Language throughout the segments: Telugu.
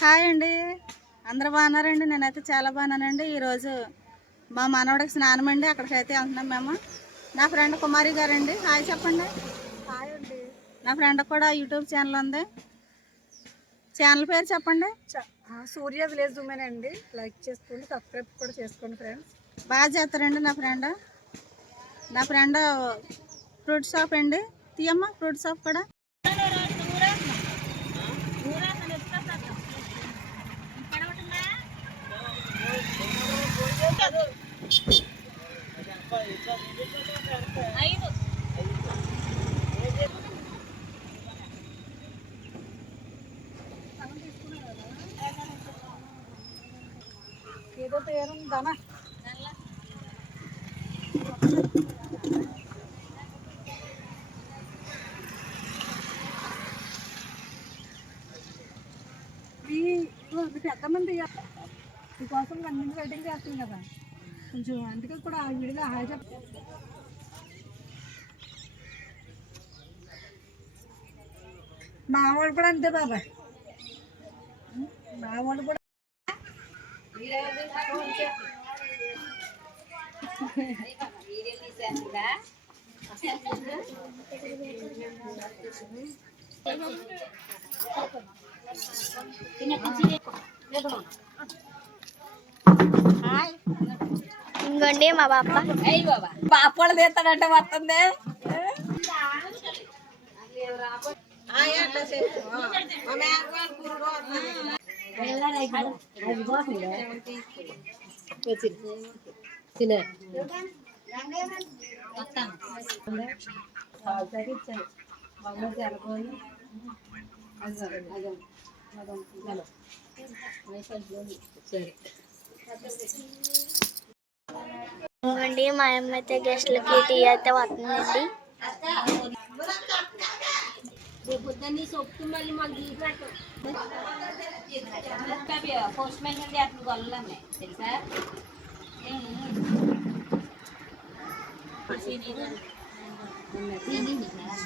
హాయ్ అండి, అందరూ బాగున్నారండి? నేనైతే చాలా బాగున్నానండి. ఈరోజు మా మనవడికి స్నానం అండి, అక్కడికైతే వెళ్తున్నాం మేము. నా ఫ్రెండ్ కుమారి గారండి, హాయ్ చెప్పండి. హాయ్ అండి. నా ఫ్రెండ్ కూడా యూట్యూబ్ ఛానల్ ఉంది, ఛానల్ పేరు చెప్పండి. సూర్య విలేజ్ ఉమెన్ అండి. లైక్ చేసుకోండి, సబ్స్క్రైబ్ కూడా చేసుకోండి ఫ్రెండ్స్. బాగా చేస్తారండి నా ఫ్రెండ్ ఫ్రూట్ షాప్ అండి. తీయమ్మ ఫ్రూట్ షాప్ కూడా. ఏదో పేరు ఉందనా? పెద్ద మంది మీకోసం అన్ని వెయిటింగ్ చేస్తుంది కదా, కొంచెం అందుకే కూడా విడిగా హాయ్ చెప్. మా వాళ్ళు కూడా అంతే బాబాయ్, మా వాళ్ళు కూడా ఇంకోండి మా బాప పాపాలు తీస్తాడంటే వస్తుంది. ఇంకోండి మా అమ్మ అయితే గెస్ట్లకి టీ అయితే వస్తుందండి.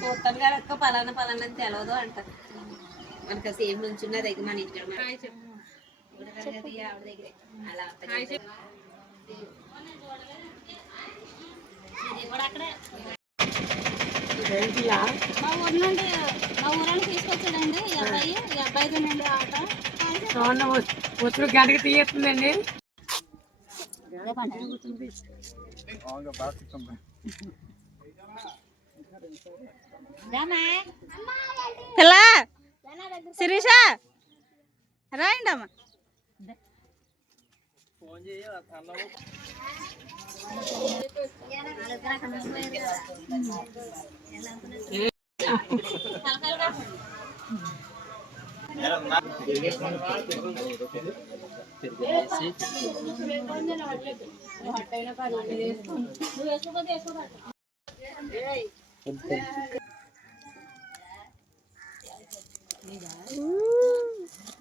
చూస్తాను కదా అక్క, పలానా పలానా తెలవదు అంటారు. మనకు అసలు ఏం నుంచున్నది అయితే మన ఇంటి ఆవిడ దగ్గరే అలా మా ఊరు నుండి తీసుకొచ్చాడండి ఈ అబ్బాయిదేనండి ఆట. వచ్చి గంటకి తీస్తుందండి. పిల్ల శిరీష రాయండి అమ్మ.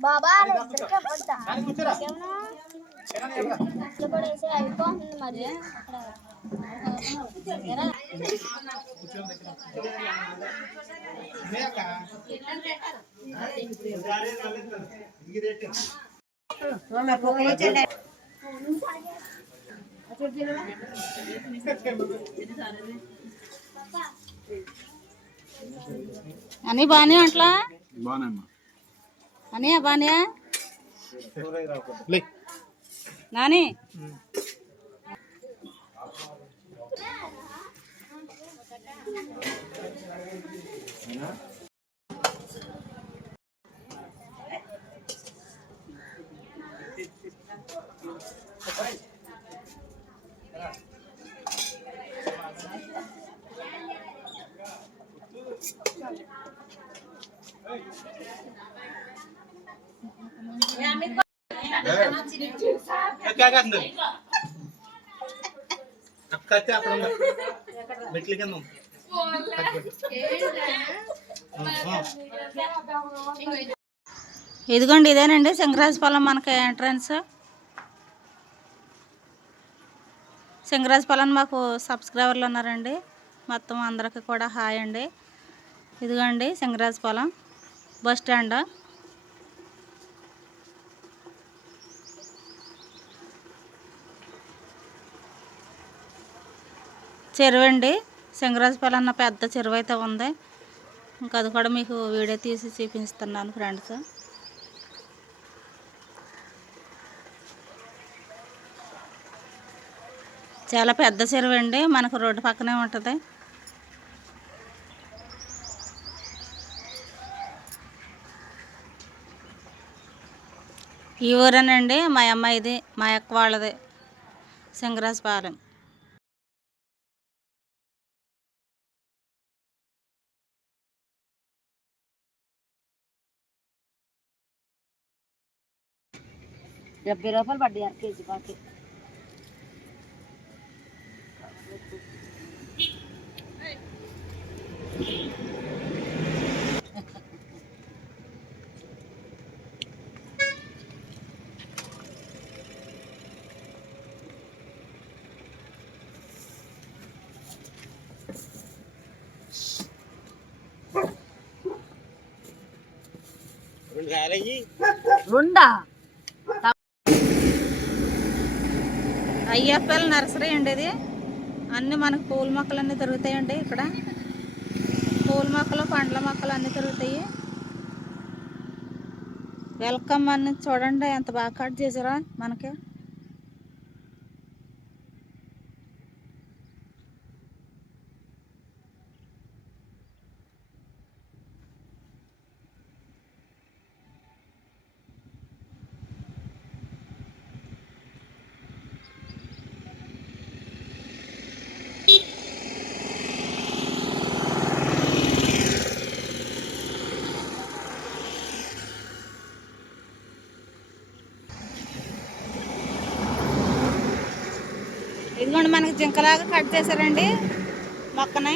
బాబా కూడా వేసి అయిపోతుంది మరి. అని బానే అట్లా అని బానే నాని क्या अंदर अक्का आपण भेटली का मग ఇదిగోండి ఇదేనండి సింగరాజపాలెం మనకి ఎంట్రన్స్. సింగరాజపాలెం మాకు సబ్స్క్రైబర్లు ఉన్నారండి, మొత్తం అందరికీ కూడా హాయ్ అండి. ఇదిగోండి సింగరాజపాలెం బస్ స్టాండ్. చెరువు అండి, సింగరాజపల్లి అన్న పెద్ద చెరువు అయితే ఉంది. ఇంకా అది కూడా మీకు వీడియో తీసి చూపిస్తున్నాను ఫ్రెండ్స్. చాలా పెద్ద చెరువు అండి, మనకు రోడ్డు పక్కనే ఉంటుంది. ఈ ఊరేనండి మా అమ్మాయిది, మా అక్క వాళ్ళది, సింగరాజపాలెం. ₹70 పడ్డాయి అర కేజీ పాకి. అయ్యప్పల నర్సరీ అండి ఇది. అన్నీ మనకు పూల మొక్కలు అన్నీ దొరుకుతాయండి ఇక్కడ. పూల మొక్కలు, పండ్ల మొక్కలు అన్నీ దొరుకుతాయి. వెల్కమ్ అని చూడండి ఎంత బాగా కట్ చేసారా మనకి. ఇదిగోండి మనకి జింకలాగా కట్ చేశారండి మొక్కని.